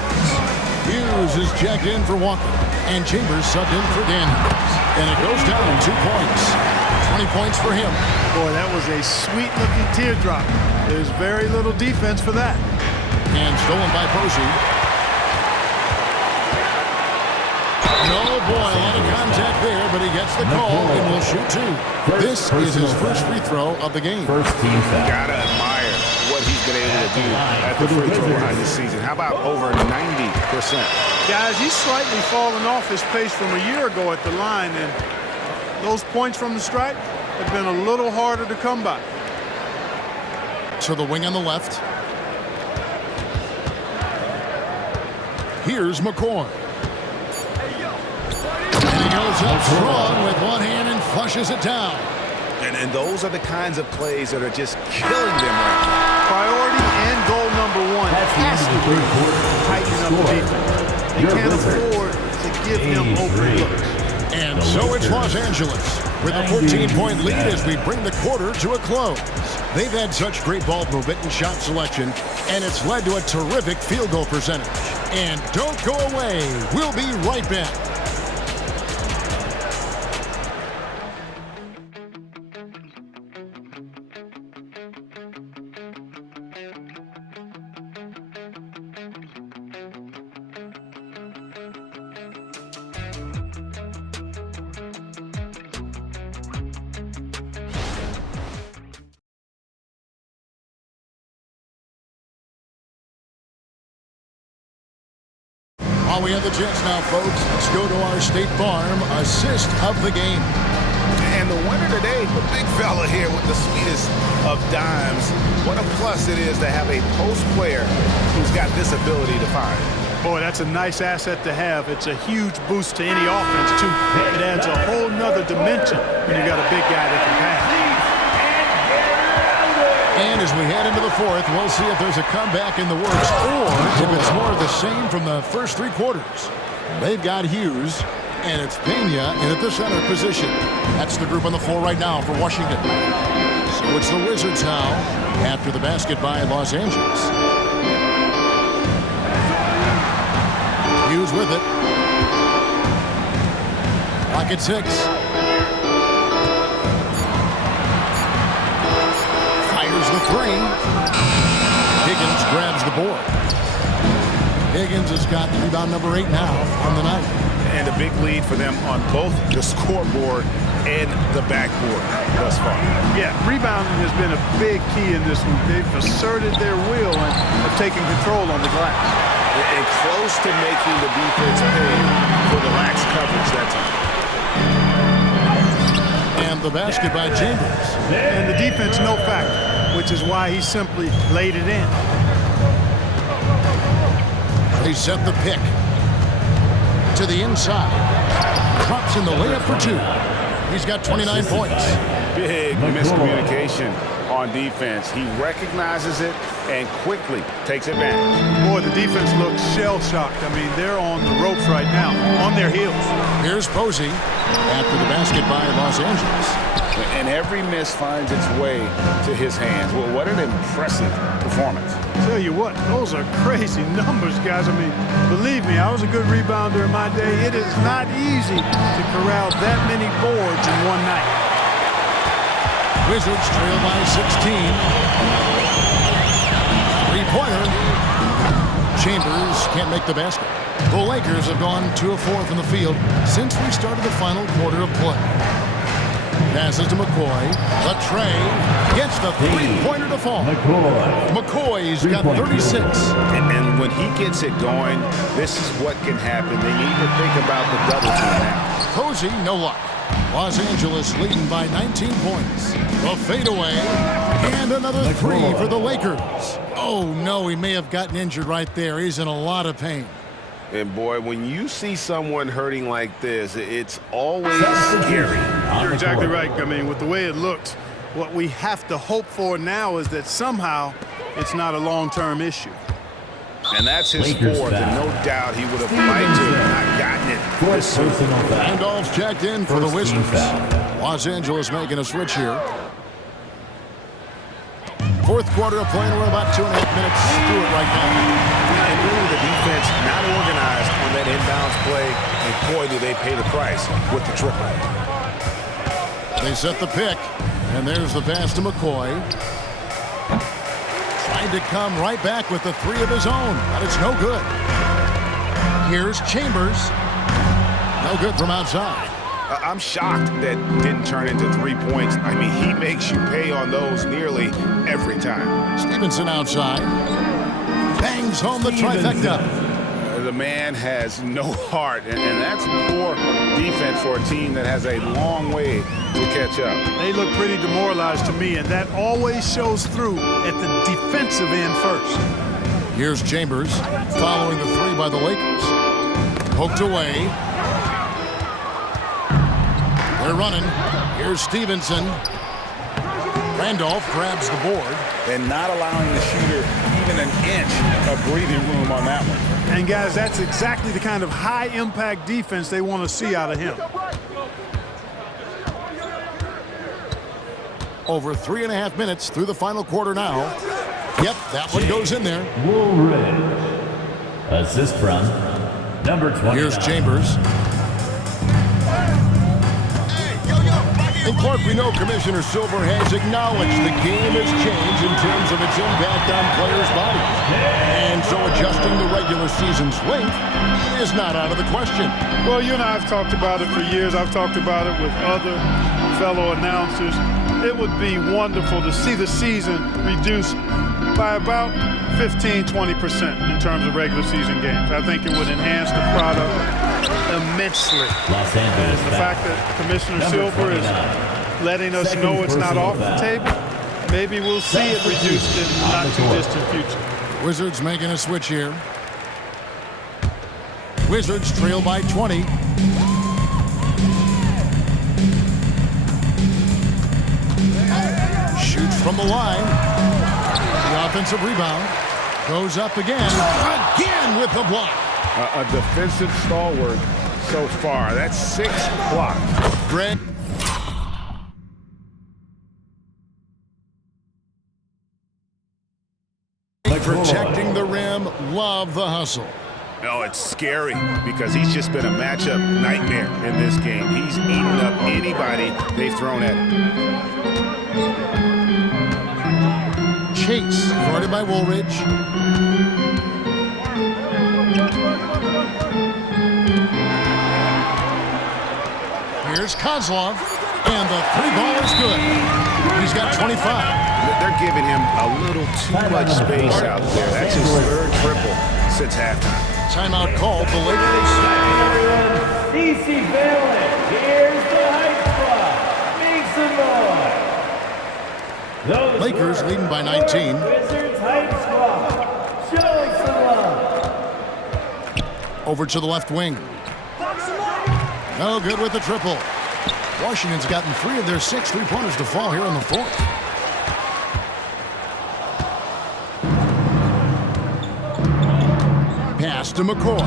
Hughes is checked in for Walker, and Chambers subbed in for Daniels. And it goes down 2 points. 20 points for him. Boy, that was a sweet-looking teardrop. There's very little defense for that. And stolen by Posey. No, boy, a lot of contact there, but he gets the call and will shoot 2. This is his first free throw of the game. First team foul. Gotta admire what he's been able to do at the free throw line this season. How about over 90%? Guys, he's slightly fallen off his pace from a year ago at the line, and those points from the stripe have been a little harder to come by. To the wing on the left. Here's McCoy. And he goes up strong with one hand and flushes it down. And those are the kinds of plays that are just killing them right now. Priority and goal number 1 has to be tighten up the defense. They can't afford to give him open looks. And so it's Los Angeles with a 14-point lead as we bring the quarter to a close. They've had such great ball movement and shot selection, and it's led to a terrific field goal percentage. And don't go away. We'll be right back. While we have the chance now, folks, let's go to our State Farm assist of the game. And the winner today, the big fella here with the sweetest of dimes. What a plus it is to have a post player who's got this ability to find. Boy, that's a nice asset to have. It's a huge boost to any offense, too. It adds a whole nother dimension when you got a big guy that can pass. And as we head into the fourth, we'll see if there's a comeback in the works or if it's more of the same from the first three quarters. They've got Hughes, and it's Pena in at the center position. That's the group on the floor right now for Washington. So it's the Wizards now after the basket by Los Angeles. Hughes with it. Clock at 6. Fires the three. Higgins grabs the board. Higgins has got rebound number 8 now on the night. And a big lead for them on both the scoreboard and the backboard thus far. Yeah, rebounding has been a big key in this one. They've asserted their will and have taken control on the glass. And close to making the defense pay for the lax coverage that time. And the basket by Chambers. And the defense no factor, which is why he simply laid it in. They set the pick to the inside. Drops in the layup for 2. He's got 29 points. Big miscommunication on defense. He recognizes it and quickly takes advantage. Boy, the defense looks shell-shocked. I mean, they're on the ropes right now, on their heels. Here's Posey after the basket by Los Angeles. And every miss finds its way to his hands. Well, what an impressive performance. Tell you what, those are crazy numbers, guys. I mean, believe me, I was a good rebounder in my day. It is not easy to corral that many boards in one night. Wizards trail by 16. Three-pointer. Chambers can't make the basket. The Lakers have gone 2 of 4 from the field since we started the final quarter of play. Passes to McCoy. Latrey gets the three-pointer to fall. McCoy's got 36. And when he gets it going, this is what can happen. They need to think about the double team now. Posey, no luck. Los Angeles leading by 19 points. A fadeaway. And another 3 for the Lakers. Oh, no, he may have gotten injured right there. He's in a lot of pain. And, boy, when you see someone hurting like this, it's always scary. You're exactly right. I mean, with the way it looks, what we have to hope for now is that somehow it's not a long-term issue. And that's his fourth, and no doubt he would have liked to have not gotten it this soon. Randolph's checked in for the Wizards. Los Angeles making a switch here. Fourth quarter of play, and we're about 2.5 minutes through it right now. And really the defense not organized on that inbounds play, and boy, do they pay the price with the triple. They set the pick, and there's the pass to McCoy. Trying to come right back with the 3 of his own, but it's no good. Here's Chambers. No good from outside. I'm shocked that didn't turn into 3 points. I mean, he makes you pay on those nearly every time. Stevenson outside. Bangs home the trifecta. The man has no heart, and that's poor defense for a team that has a long way to catch up. They look pretty demoralized to me, and that always shows through at the defensive end first. Here's Chambers following the 3 by the Lakers. Poked away. They're running. Here's Stevenson. Randolph grabs the board. And not allowing the shooter even an inch of breathing room on that one. And, guys, that's exactly the kind of high-impact defense they want to see out of him. Over 3.5 minutes through the final quarter now. Yep, that one goes in there. Woolridge. Assist from number 20. Here's Chambers. And Clark, we know Commissioner Silver has acknowledged the game has changed in terms of its impact on players' bodies. And so adjusting the regular season's length is not out of the question. Well, you and I have talked about it for years. I've talked about it with other fellow announcers. it would be wonderful to see the season reduced by about 15-20% in terms of regular season games. I think it would enhance the product immensely. Los Angeles And the fact that Commissioner Silver is letting us know it's not off the table, maybe we'll see it reduced in the not-too-distant future. Wizards making a switch here. Wizards trail by 20. Shoots from the line. The offensive rebound goes up again with the block. A defensive stalwart so far. That's 6 blocks. Greg. Protecting the rim, love the hustle. No, it's scary because he's just been a matchup nightmare in this game. He's eaten up anybody they've thrown at him. Chase, guarded by Woolridge. Here's Kozlov, and the 3-ball is good. He's got 25. They're giving him a little too much space out there. That's his 3rd triple since halftime. Timeout called. The Lakers. DC Valen, here's the Hype Squad. Make some noise. Lakers leading by 19. Wizards Hype Squad, showing some love. Over to the left wing. No good with the triple. Washington's gotten 3 of their 6 3-pointers to fall here in the 4th. Pass to McCoy.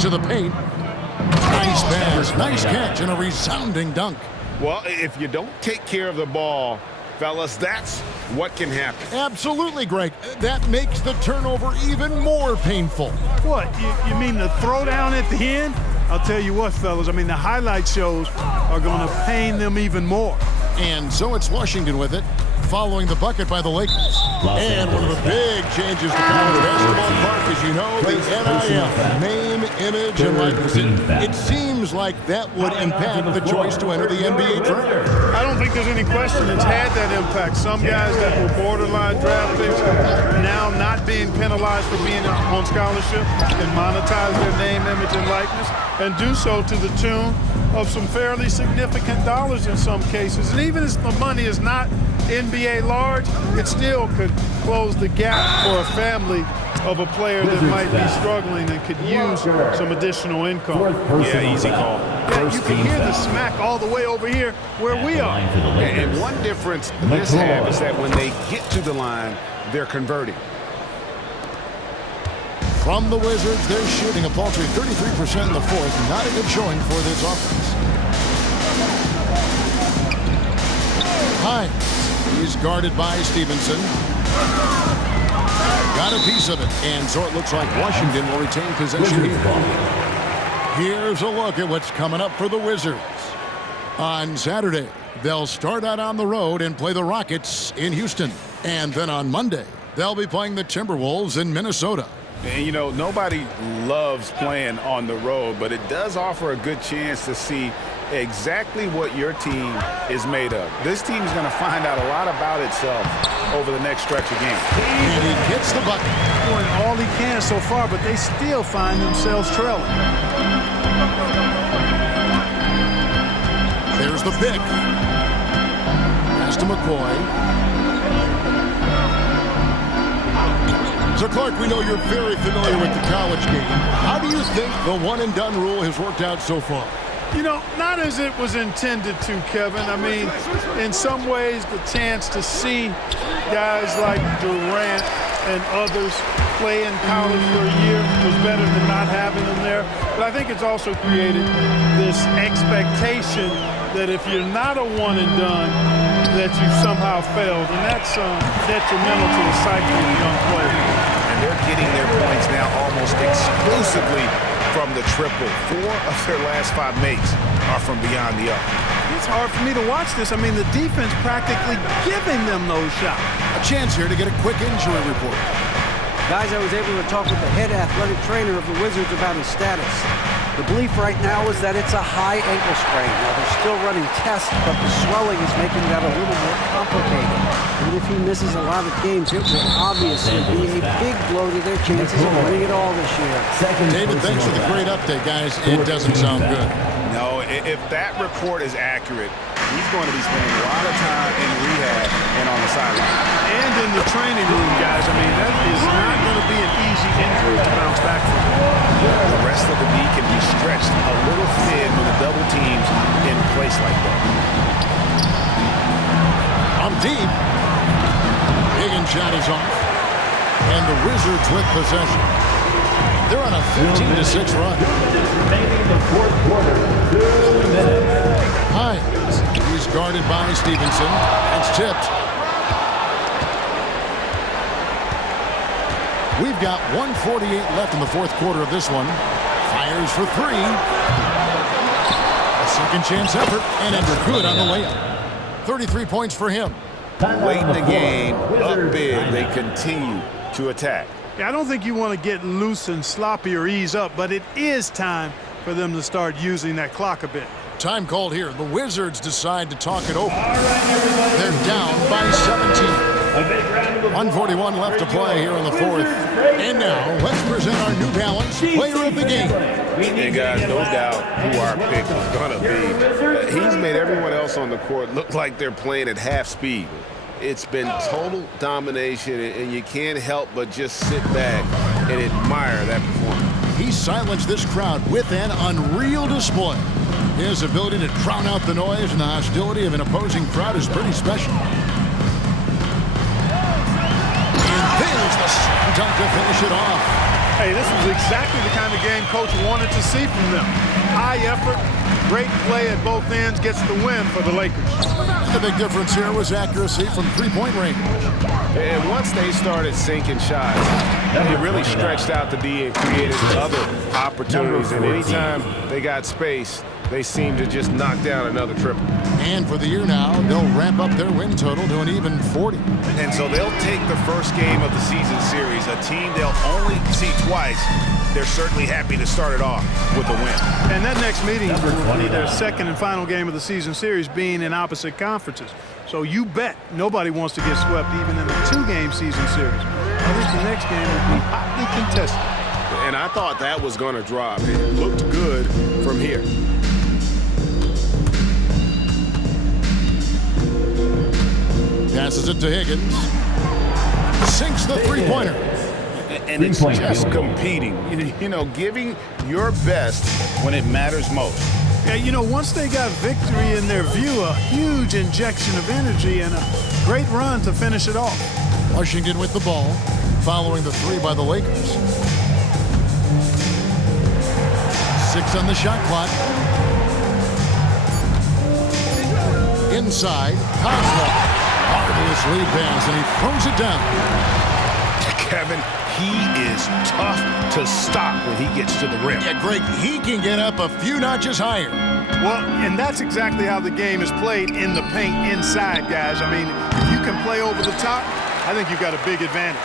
To the paint. Nice pass, nice catch, and a resounding dunk. Well, if you don't take care of the ball, fellas, that's what can happen. Absolutely, Greg. That makes the turnover even more painful. What, you mean the throwdown at the end? I'll tell you what, fellas, I mean, the highlight shows are going to pain them even more. And so it's Washington with it, following the bucket by the Lakers. And one of the big changes to college basketball park, as you know, the NIL, name, image, and likeness. It seems like that would impact the choice to enter the NBA draft. I don't think there's any question it's had that impact. Some guys that were borderline draft picks now not being penalized for being on scholarship can monetize their name, image, and likeness, and do so to the tune of some fairly significant dollars in some cases. And even if the money is not NBA large, it still could close the gap for a family of a player that might be struggling and could use some additional income. Yeah, easy call. Yeah, you can hear the smack all the way over here where we are. And one difference this has is that when they get to the line, they're converting. From the Wizards, they're shooting a paltry 33% in the 4th. Not a good showing for this offense. Hines. He's guarded by Stevenson. Got a piece of it. And so it looks like Washington will retain possession here. Here's a look at what's coming up for the Wizards. On Saturday, they'll start out on the road and play the Rockets in Houston. And then on Monday, they'll be playing the Timberwolves in Minnesota. And, you know, nobody loves playing on the road, but it does offer a good chance to see exactly what your team is made of. This team's going to find out a lot about itself over the next stretch of games. And he gets the bucket. Doing all he can so far, but they still find themselves trailing. There's the pick. Pass to McCoy. So, Clark, we know you're very familiar with the college game. How do you think the one-and-done rule has worked out so far? You know, not as it was intended to, Kevin. I mean, in some ways, the chance to see guys like Durant and others play in college for a year was better than not having them there. But I think it's also created this expectation that if you're not a one-and-done, that you somehow failed. And that's detrimental to the psyche of young players. And they're getting their points now almost exclusively from the triple. 4 of their last 5 makes are from beyond the arc. It's hard for me to watch this. I mean, the defense practically giving them those shots. A chance here to get a quick injury report. Guys, I was able to talk with the head athletic trainer of the Wizards about his status. The belief right now is that it's a high ankle sprain. Now, they're still running tests, but the swelling is making that a little more complicated. And if he misses a lot of games, it will obviously be a big blow to their chances of winning it all this year. David, thanks for the great update, guys. It doesn't sound good. No, if that report is accurate, he's going to be spending a lot of time in rehab and on the sideline. And in the training room, guys. I mean, that is not going to be an easy injury to bounce back from. The rest of the knee can be stretched a little thin with the double teams in place like that. I'm deep. Higgins shot is off. And the Wizards with possession. They're on a 15-6 run. Remaining the fourth quarter, 2 minutes. Hines. He's guarded by Stevenson. It's tipped. We've got 1:48 left in the fourth quarter of this one. Fires for three. A second chance effort, and it's good on the layup. 33 points for him. Late in the game, up big, they continue to attack. Yeah, I don't think you want to get loose and sloppy or ease up, but it is time for them to start using that clock a bit. Time called here. The Wizards decide to talk it over. They're down by 17. 1:41 left to play here in the fourth. And now, let's present our New Balance Player of the Game. And guys, no doubt who our pick is going to be. He's made everyone else on the court look like they're playing at half speed. It's been total domination, and you can't help but just sit back and admire that performance. He silenced this crowd with an unreal display. His ability to drown out the noise and the hostility of an opposing crowd is pretty special. There's the slam dunk to finish it off. Hey, this was exactly the kind of game Coach wanted to see from them. High effort, great play at both ends, gets the win for the Lakers. The big difference here was accuracy from three-point range. And once they started sinking shots, it really stretched out the D and created other opportunities. And anytime they got space, they seemed to just knock down another triple. And for the year now, they'll ramp up their win total to an even 40. And so they'll take the first game of the season series, a team they'll only see twice. They're certainly happy to start it off with a win. And that next meeting will be their second and final game of the season series, being in opposite conferences. So you bet nobody wants to get swept even in a two-game season series. I think the next game will be hotly contested. And I thought that was going to drop. It looked good from here. Passes it to Higgins. Sinks the three-pointer. And it's just competing. You know, giving your best when it matters most. Yeah, you know, once they got victory in their view, a huge injection of energy and a great run to finish it off. Washington with the ball, following the three by the Lakers. 6 on the shot clock. Inside, Kozlov. Marvelous lead pass, and he throws it down. Kevin, he is tough to stop when he gets to the rim. Yeah, Greg, he can get up a few notches higher. Well, and that's exactly how the game is played in the paint inside, guys. I mean, if you can play over the top, I think you've got a big advantage.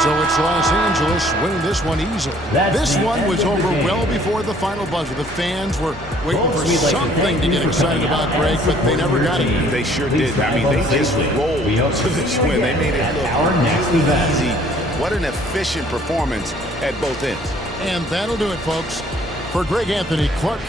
So it's Los Angeles winning this one easily. This one was over well before the final buzzer. The fans were waiting for something to get excited about, Greg, but they never got it. They sure did. I mean, they just rolled to this win. They made it look easy. What an efficient performance at both ends. And that'll do it, folks. For Greg Anthony, Clark